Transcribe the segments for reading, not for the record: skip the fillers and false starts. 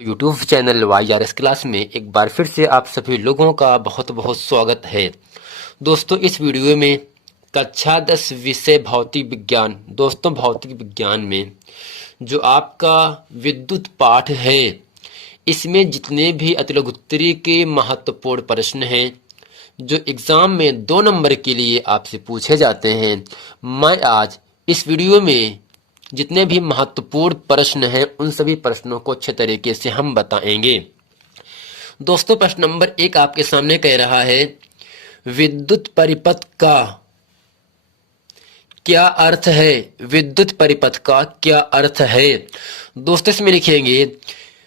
YouTube channel YRS class में एक बार फिर से आप सभी लोगों का बहुत बहुत स्वागत है। दोस्तों, इस वीडियो में कक्षा 10 विषय भौतिक विज्ञान, दोस्तों भौतिक विज्ञान में जो आपका विद्युत पाठ है, इसमें जितने भी अतिलघुत्तरी के महत्वपूर्ण प्रश्न हैं जो एग्जाम में 2 नंबर के लिए आपसे पूछे जाते हैं, मैं आज इस वीडियो में जितने भी महत्वपूर्ण प्रश्न हैं उन सभी प्रश्नों को अच्छे तरीके से हम बताएंगे। दोस्तों, प्रश्न नंबर 1 आपके सामने कह रहा है, विद्युत परिपथ का क्या अर्थ है? विद्युत परिपथ का क्या अर्थ है? दोस्तों, इसमें लिखेंगे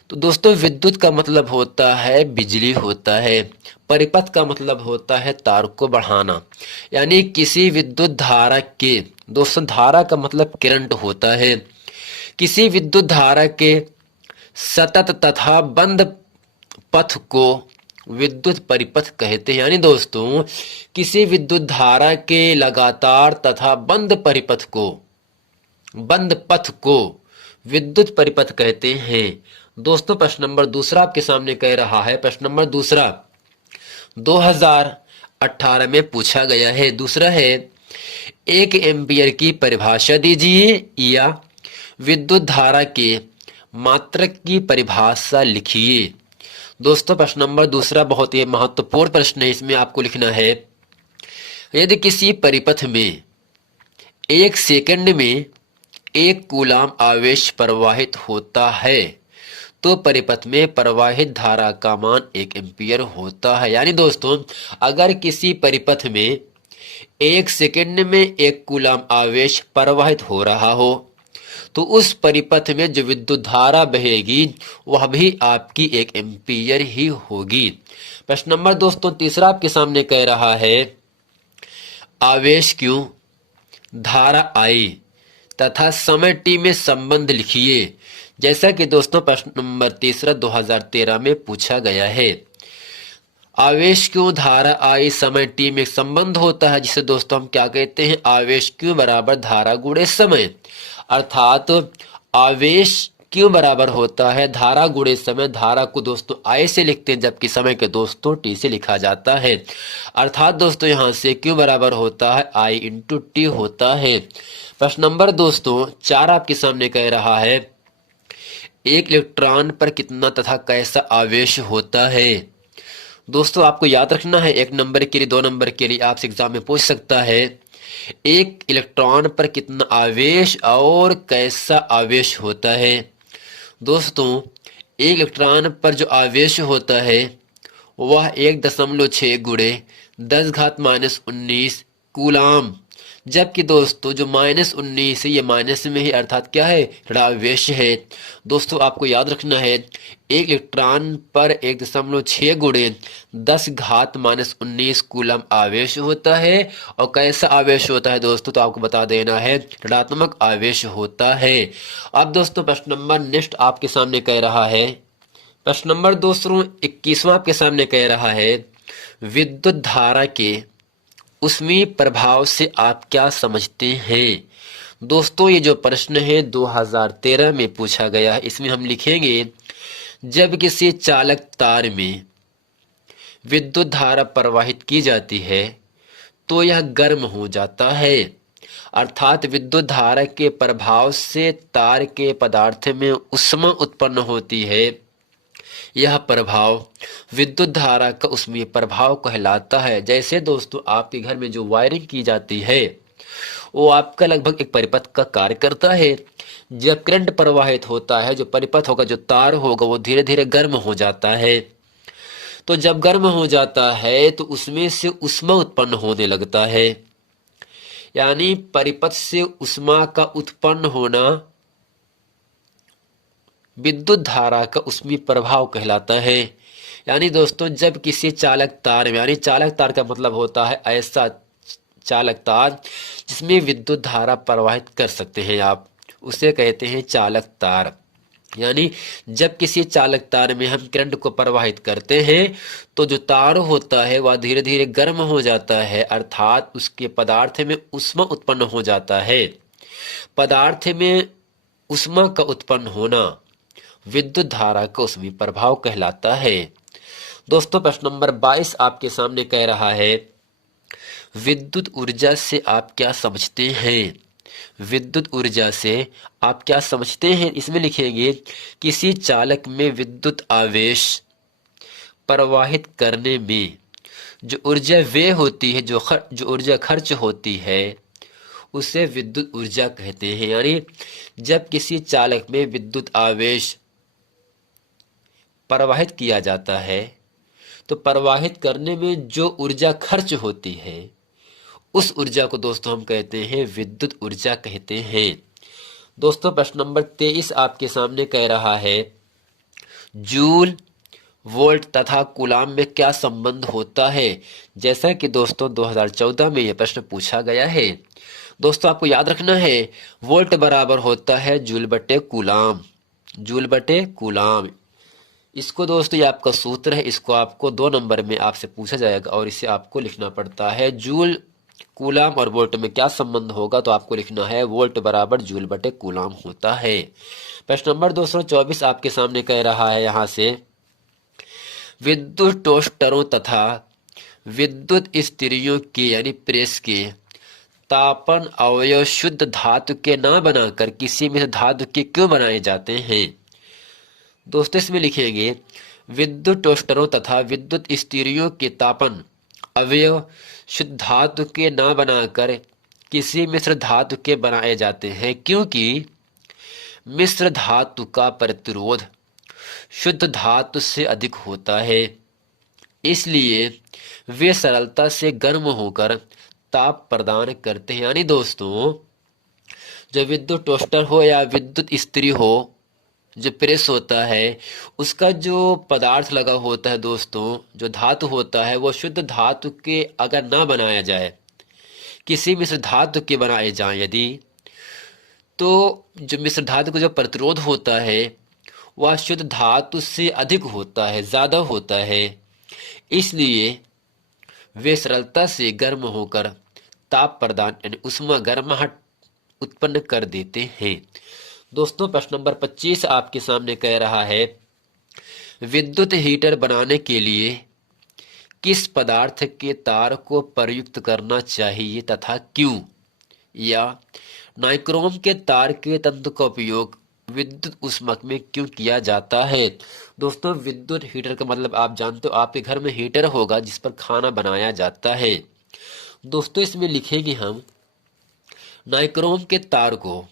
तो दोस्तों विद्युत का मतलब होता है बिजली होता है, परिपथ का मतलब होता है तार को बढ़ाना, यानी किसी विद्युत धारा के, दोस्तों धारा का मतलब करंट होता है, किसी विद्युत धारा के सतत तथा बंद पथ को विद्युत परिपथ कहते हैं। यानी दोस्तों किसी विद्युत धारा के लगातार तथा बंद परिपथ को, बंद पथ को विद्युत परिपथ कहते हैं। दोस्तों, प्रश्न नंबर 2 आपके सामने कह रहा है, प्रश्न नंबर 2 2018 में पूछा गया है। दूसरा है, 1 एम्पियर की परिभाषा दीजिए या विद्युत धारा के मात्रक की परिभाषा लिखिए। दोस्तों, प्रश्न नंबर 2 बहुत ही महत्वपूर्ण प्रश्न है। इसमें आपको लिखना है, यदि किसी परिपथ में 1 सेकंड में 1 कूलाम आवेश प्रवाहित होता है तो परिपथ में प्रवाहित धारा का मान 1 एम्पियर होता है। यानी दोस्तों अगर किसी परिपथ में 1 सेकंड में 1 कूलाम आवेश प्रवाहित हो रहा हो तो उस परिपथ में जो विद्युत धारा बहेगी वह भी आपकी 1 एम्पियर ही होगी। प्रश्न नंबर दोस्तों 3 आपके सामने कह रहा है, आवेश क्यों, धारा आई तथा समय t में संबंध लिखिए। जैसा कि दोस्तों प्रश्न नंबर 3 2013 में पूछा गया है। आवेश क्यों, धारा आई, समय t में संबंध होता है, जिसे दोस्तों हम क्या कहते हैं, आवेश क्यों बराबर धारा गुणे समय। अर्थात आवेश क्यों बराबर होता है धारा गुणे समय। धारा को दोस्तों आई से लिखते हैं जबकि समय के दोस्तों टी से लिखा जाता है। अर्थात दोस्तों यहां से क्यों बराबर होता है, आई इंटू टी होता है। प्रश्न नंबर दोस्तों 4 आपके सामने कह रहा है, 1 इलेक्ट्रॉन पर कितना तथा कैसा आवेश होता है। दोस्तों आपको याद रखना है, 1 नंबर के लिए 2 नंबर के लिए आपसे एग्जाम में पूछ सकता है, 1 इलेक्ट्रॉन पर कितना आवेश और कैसा आवेश होता है। दोस्तों 1 इलेक्ट्रॉन पर जो आवेश होता है वह 1.6 गुणे 10⁻19 कूलाम, जबकि दोस्तों जो -19 है ये माइनस में ही, अर्थात क्या है, ऋणावेश है। दोस्तों आपको याद रखना है, 1 इलेक्ट्रॉन पर 1.6 गुणे 10⁻19 कूलम आवेश होता है। और कैसा आवेश होता है दोस्तों, तो आपको बता देना है, ऋणात्मक आवेश होता है। अब दोस्तों प्रश्न नंबर नेक्स्ट आपके सामने कह रहा है, प्रश्न नंबर दोस्तों 21वां आपके सामने कह रहा है, विद्युत धारा के ऊष्मीय प्रभाव से आप क्या समझते हैं। दोस्तों ये जो प्रश्न है 2013 में पूछा गया है। इसमें हम लिखेंगे, जब किसी चालक तार में विद्युत धारा प्रवाहित की जाती है तो यह गर्म हो जाता है। अर्थात विद्युत धारा के प्रभाव से तार के पदार्थ में ऊष्मा उत्पन्न होती है। यह प्रभाव विद्युत धारा का ऊष्मीय प्रभाव कहलाता है। जैसे दोस्तों आपके घर में जो वायरिंग की जाती है वो आपका लगभग एक परिपथ का कार्य करता है। जब करंट प्रवाहित होता है, जो परिपथ होगा, जो तार होगा, वो धीरे धीरे गर्म हो जाता है। तो जब गर्म हो जाता है तो उसमें से ऊष्मा उत्पन्न होने लगता है, यानी परिपथ से ऊष्मा का उत्पन्न होना विद्युत धारा का ऊष्मीय प्रभाव कहलाता है। यानी दोस्तों जब किसी चालक तार में, यानी चालक तार का मतलब होता है ऐसा चालक तार जिसमें विद्युत धारा प्रवाहित कर सकते हैं आप, उसे कहते हैं चालक तार। यानी जब किसी चालक तार में हम करंट को प्रवाहित करते हैं तो जो तार होता है वह धीरे धीरे गर्म हो जाता है, अर्थात उसके पदार्थ में ऊष्मा उत्पन्न हो जाता है। पदार्थ में ऊष्मा का उत्पन्न होना विद्युत धारा का उसमें प्रभाव कहलाता है। दोस्तों प्रश्न नंबर 22 आपके सामने कह रहा है, विद्युत ऊर्जा से आप क्या समझते हैं? विद्युत ऊर्जा से आप क्या समझते हैं? इसमें लिखेंगे, किसी चालक में विद्युत आवेश प्रवाहित करने में जो ऊर्जा व्यय होती है, जो ऊर्जा खर्च होती है, उसे विद्युत ऊर्जा कहते हैं। यानी जब किसी चालक में विद्युत आवेश प्रवाहित किया जाता है तो प्रवाहित करने में जो ऊर्जा खर्च होती है उस ऊर्जा को दोस्तों हम कहते हैं विद्युत ऊर्जा कहते हैं। दोस्तों प्रश्न नंबर 23 आपके सामने कह रहा है, जूल, वोल्ट तथा कूलाम में क्या संबंध होता है? जैसा कि दोस्तों 2014 में यह प्रश्न पूछा गया है। दोस्तों आपको याद रखना है, वोल्ट बराबर होता है जूल बटे कूलाम, जूल बटे कूलाम। इसको दोस्तों ये आपका सूत्र है, इसको आपको 2 नंबर में आपसे पूछा जाएगा और इसे आपको लिखना पड़ता है। जूल, कूलाम और वोल्ट में क्या संबंध होगा, तो आपको लिखना है वोल्ट बराबर जूल बटे कूलाम होता है। प्रश्न नंबर 224 आपके सामने कह रहा है, यहाँ से विद्युत टोस्टरों तथा विद्युत इस्त्रियों के यानी प्रेस के तापन अवयव शुद्ध धातु के न बनाकर किसी मिश्र धातु के क्यों बनाए जाते हैं? दोस्तों इसमें लिखेंगे, विद्युत टोस्टरों तथा विद्युत इस्त्रियों के तापन अवयव शुद्ध धातु के न बनाकर किसी मिश्र धातु के बनाए जाते हैं, क्योंकि मिश्र धातु का प्रतिरोध शुद्ध धातु से अधिक होता है, इसलिए वे सरलता से गर्म होकर ताप प्रदान करते हैं। यानी दोस्तों जो विद्युत टोस्टर हो या विद्युत इस्त्री हो, जो प्रेस होता है, उसका जो पदार्थ लगा होता है दोस्तों, जो धातु होता है, वो शुद्ध धातु के अगर ना बनाया जाए, किसी मिश्र धातु के बनाए जाएं यदि, तो जो मिश्र धातु का जो प्रतिरोध होता है वह शुद्ध धातु से अधिक होता है, ज्यादा होता है, इसलिए वे सरलता से गर्म होकर ताप प्रदान यानी उष्मा गर्माहट उत्पन्न कर देते हैं। दोस्तों प्रश्न नंबर 25 आपके सामने कह रहा है, विद्युत हीटर बनाने के लिए किस पदार्थ के तार को प्रयुक्त करना चाहिए तथा क्यों? या नाइक्रोम के तार के तंतु का उपयोग विद्युत ऊष्मक में क्यों किया जाता है? दोस्तों विद्युत हीटर का मतलब आप जानते हो, आपके घर में हीटर होगा जिस पर खाना बनाया जाता है। दोस्तों इसमें लिखेंगे हम नाइक्रोम के तार को,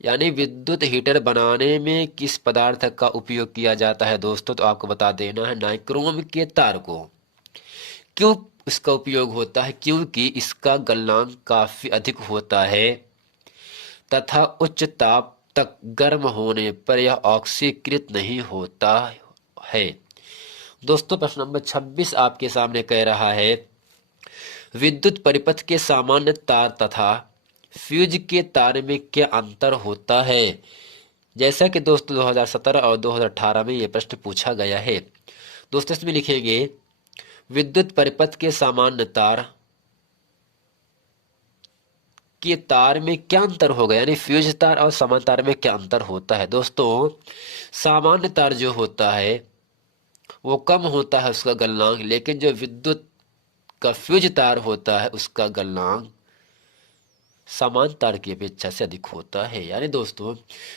यानी विद्युत हीटर बनाने में किस पदार्थ का उपयोग किया जाता है दोस्तों, तो आपको बता देना है नाइक्रोम के तार को। क्यों इसका उपयोग होता है? क्योंकि इसका गलनांक काफी अधिक होता है तथा उच्च ताप तक गर्म होने पर यह ऑक्सीकृत नहीं होता है। दोस्तों प्रश्न नंबर 26 आपके सामने कह रहा है, विद्युत परिपथ के सामान्य तार तथा फ्यूज के तार में क्या अंतर होता है? जैसा कि दोस्तों 2017 और 2018 में यह प्रश्न पूछा गया है। दोस्तों इसमें लिखेंगे, विद्युत परिपथ के सामान्य तार के तार में क्या अंतर होगा, यानी फ्यूज तार और सामान्य तार में क्या अंतर होता है? दोस्तों सामान्य तार जो होता है वो कम होता है उसका गलनांक, लेकिन जो विद्युत का फ्यूज तार होता है उसका गलनांक सामान्य तार की अपेक्षा से अधिक होता है। यानी दोस्तों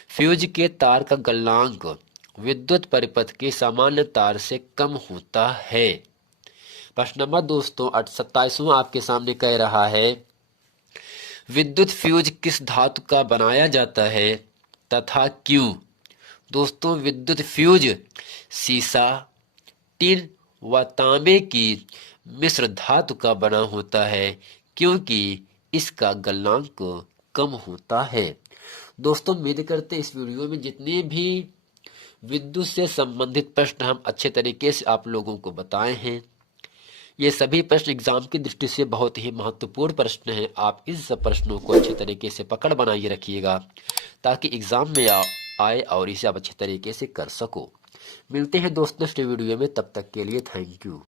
फ्यूज के तार का गलनांक विद्युत परिपथ के सामान्य तार से कम होता है। प्रश्न नंबर दोस्तों 27वां आपके सामने कह रहा है, विद्युत फ्यूज किस धातु का बनाया जाता है तथा क्यों? दोस्तों विद्युत फ्यूज सीसा, टिन व तांबे की मिश्र धातु का बना होता है, क्योंकि इसका गलनांक कम होता है। दोस्तों उम्मीद करते हैं इस वीडियो में जितने भी विद्युत से संबंधित प्रश्न हम अच्छे तरीके से आप लोगों को बताए हैं, ये सभी प्रश्न एग्जाम की दृष्टि से बहुत ही महत्वपूर्ण प्रश्न हैं। आप इन सब प्रश्नों को अच्छे तरीके से पकड़ बनाए रखिएगा ताकि एग्जाम में आए और इसे आप अच्छे तरीके से कर सको। मिलते हैं दोस्तों नेक्स्ट वीडियो में, तब तक के लिए थैंक यू।